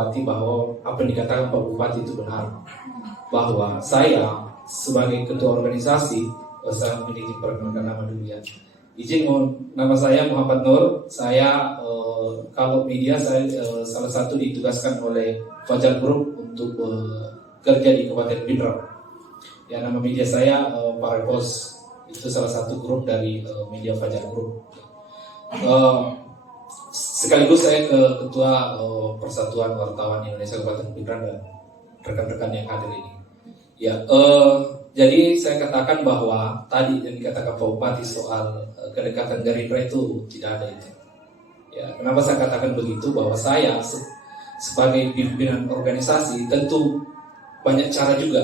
Bupati bahwa apa yang dikatakan Pak Bupati itu benar, bahwa saya sebagai ketua organisasi, saya memiliki perkenalkan nama dulu ya. Izin, nama saya Muhammad Nur. Saya kalau media saya salah satu ditugaskan oleh Fajar Group untuk kerja di Kabupaten Pindrang. Ya, nama media saya Parepos. Itu salah satu grup dari media Fajar Group. Sekaligus saya ketua Persatuan Wartawan Indonesia Kabupaten Pindrang dan rekan-rekan yang hadir ini. Ya, jadi saya katakan bahwa tadi yang dikatakan Pak Bupati soal kedekatan Gerindra itu tidak ada itu. Ya, kenapa saya katakan begitu? Bahwa saya sebagai pimpinan organisasi tentu banyak cara juga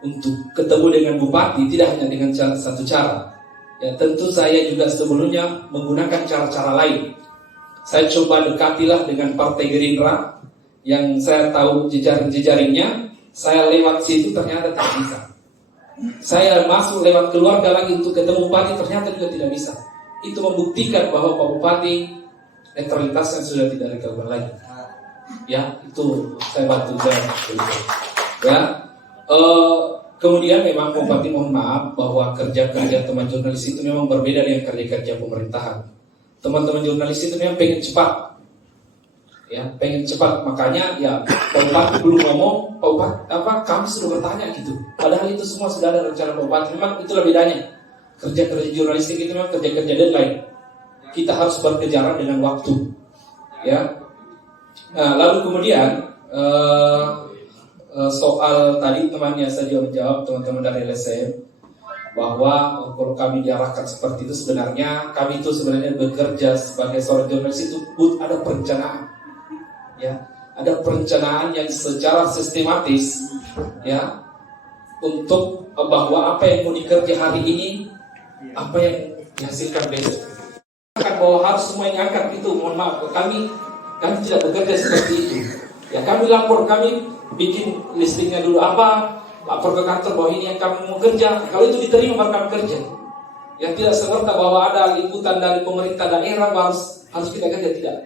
untuk ketemu dengan Bupati, tidak hanya dengan satu cara. Ya, tentu saya juga sebelumnya menggunakan cara-cara lain. Saya coba dekatilah dengan Partai Gerindra yang saya tahu jejaring-jejaringnya. Saya lewat situ ternyata tak bisa. Saya masuk lewat keluarga lagi untuk ketemu Bupati, ternyata juga tidak bisa. Itu membuktikan bahwa Pak Bupati netralitasnya sudah tidak diragukan lagi. Ya, itu saya bantu ya. Kemudian memang Bupati mohon maaf bahwa kerja-kerja teman jurnalis itu memang berbeda dengan kerja-kerja pemerintahan. Teman-teman jurnalis itu memang pengen cepat. Ya, pengen cepat, makanya ya Pak Bupati belum ngomong, Pak Bupati kami sudah bertanya gitu. Padahal itu semua sudah ada rencana Pak Bupati. Memang itulah bedanya. Kerja-kerja jurnalistik itu memang kerja-kerja deadline. Kita harus berkejaran dengan waktu. Ya. Nah, lalu kemudian soal tadi temannya saya menjawab, teman-teman dari LSM, bahwa kalau kami diarahkan seperti itu, sebenarnya kami itu sebenarnya bekerja sebagai seorang jurnalis itu ada perencanaan. Ya, ada perencanaan yang secara sistematis ya untuk bahwa apa yang mau dikerja hari ini, apa yang dihasilkan besok. Bahwa harus semua yang angkat itu, mohon maaf, kami tidak bekerja seperti itu. Ya, kami lapor, kami bikin listingnya dulu apa, lapor ke kantor bahwa ini yang kami mau kerja. Kalau itu diterima baru kami kerja. Yang tidak serta bahwa ada liputan dari pemerintah daerah harus kita kerja, tidak.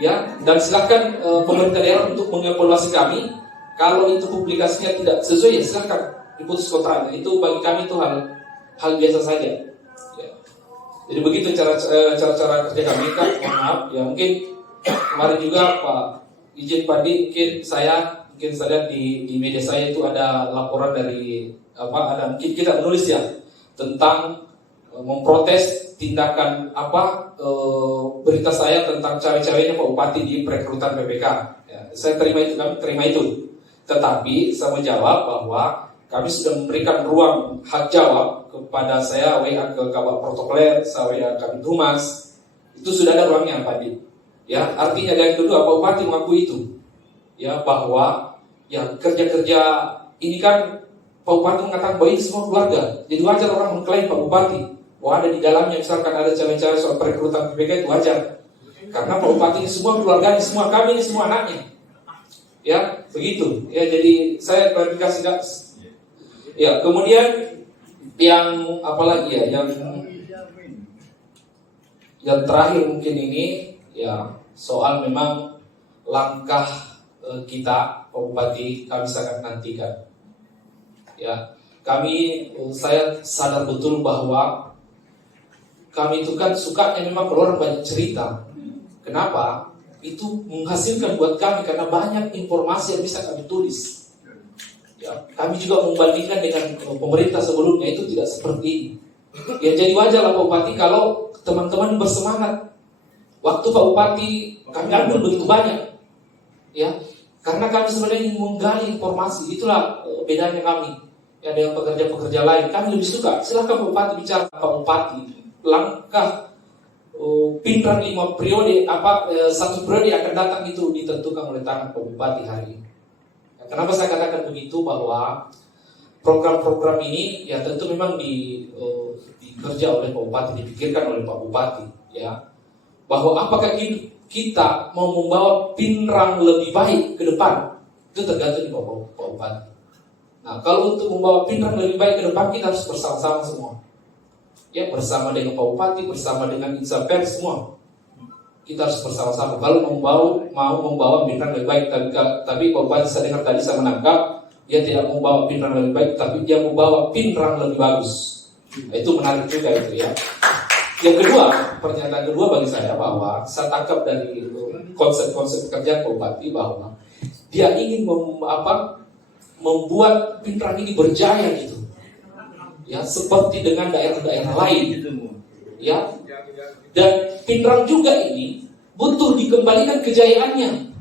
Ya, dan silakan pemerintah daerah untuk mengevaluasi kami. Kalau itu publikasinya tidak sesuai, ya silakan diputus kontraknya. Itu bagi kami itu hal biasa saja. Ya. Jadi begitu cara kerja kami. Kak, mohon maaf, ya mungkin kemarin juga Pak izin Pandi, mungkin saya lihat di media saya itu ada laporan dari mungkin kita menulis ya tentang memprotes tindakan berita saya tentang cawe-cawenya Pak Bupati di perekrutan PPK. Ya, saya kami terima itu. Tetapi saya menjawab bahwa kami sudah memberikan ruang hak jawab kepada saya, WA ke Kabak Protokoler, saya WA Kabit Humas. Itu sudah ada ruangnya Pak Di. Ya, artinya yang kedua Pak Bupati mengakui itu. Ya, bahwa ya kerja-kerja ini kan Pak Bupati mengatakan bahwa ini semua keluarga. Jadi wajar orang mengklaim Pak Bupati bahwa ada di dalamnya misalkan ada cawe-cawe soal perekrutan PPK, itu wajar. Karena Pak Bupati ini semua keluarga, ini semua kami, ini semua anaknya. Ya, begitu. Ya, jadi saya klarifikasi. Ya, kemudian yang apa lagi ya, yang terakhir mungkin ini ya soal memang langkah kita Pak Bupati kami sangat nantikan. Ya, saya sadar betul bahwa kami itu kan sukanya memang kalau orang banyak cerita. Kenapa? Itu menghasilkan buat kami karena banyak informasi yang bisa kami tulis. Ya, kami juga membandingkan dengan pemerintah sebelumnya itu tidak seperti ini. Ya, jadi wajar lah Pak Bupati kalau teman-teman bersemangat. Waktu Pak Bupati kami ambil begitu banyak. Ya, karena kami sebenarnya ingin menggali informasi. Itulah bedanya kami. Ya, dengan pekerja-pekerja lain. Kami lebih suka. Silakan Pak Bupati bicara. Pak Bupati, langkah Pindrang 5 periode, 1 periode akan datang itu ditentukan oleh tangan Pak Bupati hari ini. Ya, kenapa saya katakan begitu? Bahwa program-program ini ya tentu memang dikerja oleh Pak Bupati, dipikirkan oleh Pak Bupati. Ya, bahwa apakah kita mau membawa Pindrang lebih baik ke depan, itu tergantung di Pak Bupati. Nah, kalau untuk membawa Pindrang lebih baik ke depan, kita harus bersama-sama semua. Ya, bersama dengan Pak Bupati, bersama dengan Insa Pers semua. kita harus bersama-sama. Kalau mau membawa Pinrang lebih baik, tapi Pak Bupati saya dengar tadi saya menangkap dia tidak membawa Pinrang lebih baik, tapi dia membawa Pinrang lebih bagus. Nah, itu menarik juga itu ya. Yang kedua, pernyataan kedua bagi saya bahwa saya tangkap dari konsep-konsep kerja Pak Bupati bahwa dia ingin membuat Pinrang ini berjaya gitu. Ya, seperti dengan daerah-daerah lain. Ya. Dan Pinrang juga ini butuh dikembalikan kejayaannya.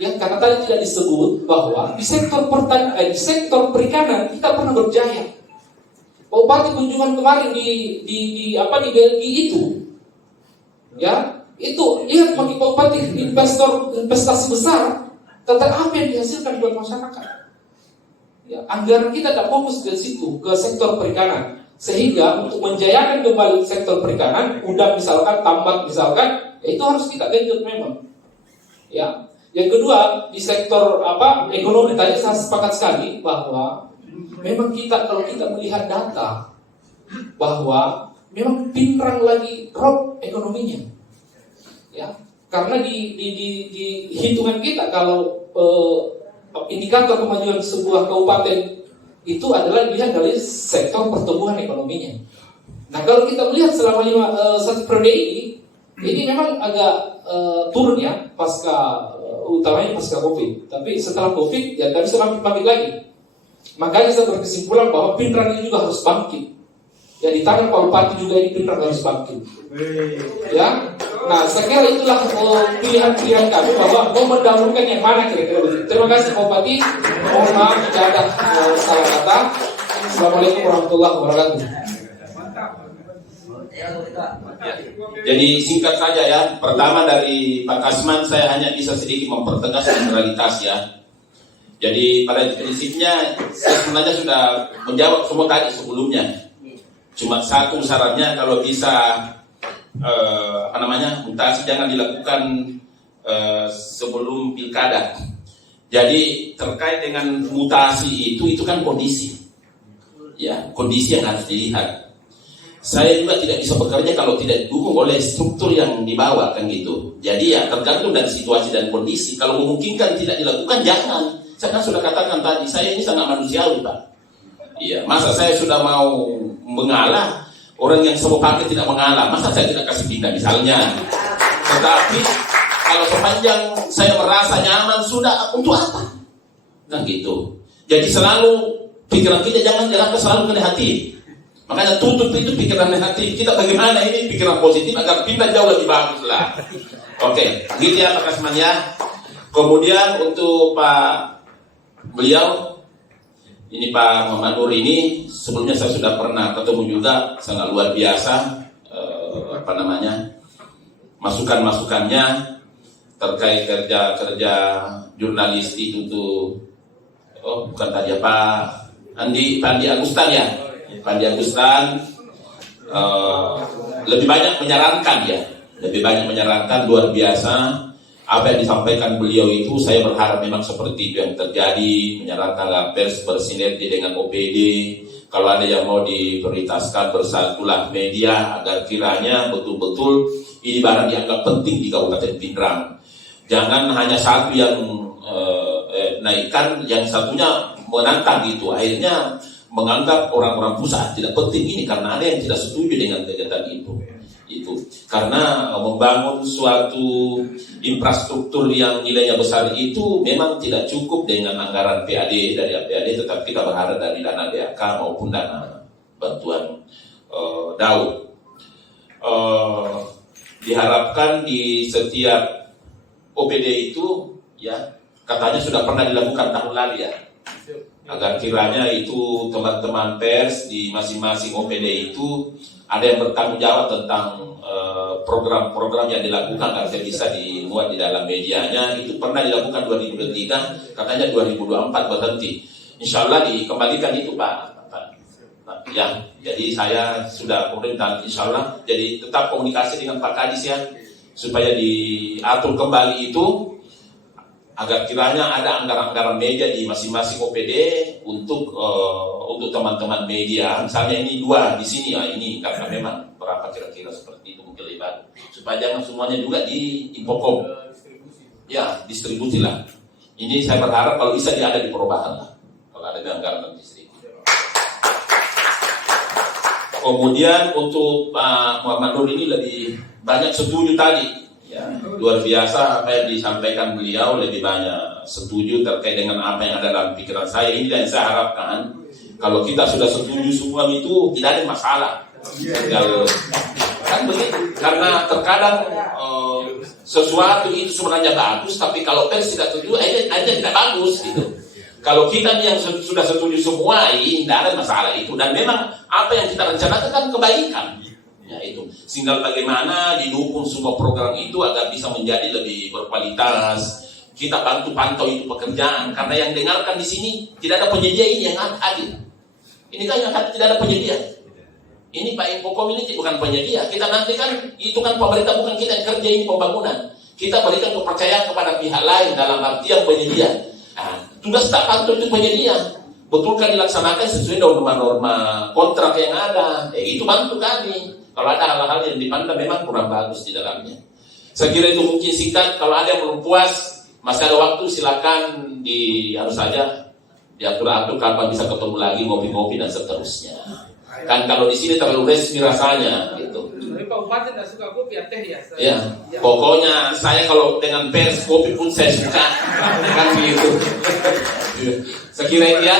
Ya, karena tadi tidak disebut bahwa di sektor perikanan kita pernah berjaya. Pak Bupati kunjungan kemarin di Belgia itu, ya itu lihat bagi Pak Bupati investasi besar, tentang apa yang dihasilkan buat masyarakat. Ya, anggaran kita tidak fokus ke situ, ke sektor perikanan, sehingga untuk menjayakan kembali sektor perikanan, udang misalkan, tambak misalkan, itu harus kita genjot memang. Ya. Yang kedua, di sektor ekonomi tadi saya sepakat sekali bahwa memang kalau kita melihat data bahwa memang Pinrang lagi drop ekonominya. Ya, karena di hitungan kita kalau indikator kemajuan sebuah kabupaten itu adalah dilihat dari sektor pertumbuhan ekonominya. Nah, kalau kita melihat selama satu periode ini memang agak turun ya utamanya pasca Covid. Tapi setelah Covid ya tadi sudah bangkit lagi. Makanya saya berkesimpulan bahwa Pinrang ini juga harus bangkit. Ya di tangan Pak Bupati juga ini Pinrang harus bangkit. Ya. Nah, saya kira itulah pilihan kami bahwa mau mendahulukan yang mana kira-kira begitu. Terima kasih Pak Bupati. Mohon maaf jika ada salah kata. Assalamualaikum warahmatullahi wabarakatuh. Jadi singkat saja ya. Pertama dari Pak Kasman saya hanya bisa sedikit mempertegas generalitas ya. Jadi pada prinsipnya saya sebenarnya sudah menjawab semua tadi sebelumnya. Cuma satu syaratnya kalau bisa mutasi jangan dilakukan sebelum pilkada. Jadi terkait dengan mutasi itu kan kondisi. Ya, kondisi yang harus dilihat. Saya juga tidak bisa bekerja kalau tidak didukung oleh struktur yang dibawa kan gitu. Jadi ya tergantung dari situasi dan kondisi. Kalau memungkinkan tidak dilakukan jangan. Saya kan sudah katakan tadi, saya ini sangat manusiawi Pak. Iya, masa saya sudah mau mengalah, orang yang semua pakai tidak mengalah, masa saya tidak kasih pindah misalnya. Tetapi kalau sepanjang saya merasa nyaman sudah untuk apa? Nah gitu. Jadi selalu pikiran kita jangan diarahkan selalu ke hati. Makanya tutup itu pikiran hati kita bagaimana ini pikiran positif agar pindah jauh lebih bagus lah. Oke, gitu ya Pak Kasman ya. Kemudian untuk beliau ini Pak Muhammad Nur ini sebelumnya saya sudah pernah ketemu juga, sangat luar biasa masukan-masukannya terkait kerja jurnalistik itu. Bukan tadi Pak Andi Agustan ya. Pandi Agustan lebih banyak menyarankan luar biasa apa yang disampaikan beliau itu. Saya berharap memang seperti itu yang terjadi, menyarankan pers bersinergi dengan OPD. Kalau ada yang mau diprioritaskan bersatulah media agar kiranya betul-betul ini barang dianggap penting di Kabupaten Pinrang. Jangan hanya satu yang naikkan, yang satunya menantang gitu. Akhirnya menganggap orang-orang pusat tidak penting ini karena ada yang tidak setuju dengan kegiatan itu. Karena membangun suatu infrastruktur yang nilainya besar itu memang tidak cukup dengan anggaran PAD dari APAD, tetapi kita berharap dari dana DAK maupun dana bantuan DAU. Diharapkan di setiap OPD itu ya katanya sudah pernah dilakukan tahun lalu ya, agar kiranya itu teman-teman pers di masing-masing OPD itu ada yang bertanggung jawab tentang program-program yang dilakukan agar bisa dimuat di dalam medianya. Itu pernah dilakukan 2023, katanya 2024 berhenti. Insya Allah dikembalikan itu Pak. Ya, jadi saya sudah komunikasi insya Allah. Jadi tetap komunikasi dengan Pak Kadis ya, supaya diatur kembali itu agar kiranya ada anggaran-anggaran media di masing-masing OPD untuk teman-teman media. Misalnya ini 2 di sini ya, ini karena memang berapa kira-kira seperti itu mungkin lebar. Supaya jangan semuanya juga di Infocom. Ya, distribusi lah. Ini saya berharap kalau bisa dia ada di perubahan lah. Kalau ada anggaran distribusi. Kemudian untuk Pak Muhammad Nur ini lebih banyak setuju tadi. Ya, luar biasa apa yang disampaikan beliau, lebih banyak setuju terkait dengan apa yang ada dalam pikiran saya. Ini dan saya harapkan kalau kita sudah setuju semua itu tidak ada masalah. Tinggal kan begitu, karena terkadang sesuatu itu sebenarnya bagus, tapi kalau pers tidak setuju aja tidak bagus gitu. Kalau kita yang sudah setuju semua ini tidak ada masalah itu, dan memang apa yang kita rencanakan kan kebaikan. Ya, itu tinggal bagaimana didukung semua program itu agar bisa menjadi lebih berkualitas. Kita bantu pantau itu pekerjaan, karena yang dengarkan di sini tidak ada penyedia ini yang hadir. Ini kan yang tidak ada penyedia. Ini Pak Infocom ini bukan penyedia. Kita nanti kan itu kan pemerintah, bukan kita yang kerja ini pembangunan. Kita berikan kepercayaan kepada pihak lain dalam artian penyedia. Nah, tugas tak pantau itu penyedia. Betulkah dilaksanakan sesuai norma-norma kontrak yang ada? Itu bantu kami. Kalau ada hal-hal yang dipandang memang kurang bagus di dalamnya. Saya kira itu mungkin singkat. Kalau ada yang belum puas, masih ada waktu, silakan harus saja diatur-atur kapan bisa ketemu lagi, ngopi-ngopi dan seterusnya. Kan kalau di sini terlalu resmi rasanya gitu. Tapi Pak Bupati tidak suka kopi ya teh ya? Ya, pokoknya saya kalau dengan pers kopi pun saya suka. Kan begitu. Saya kira itu ya.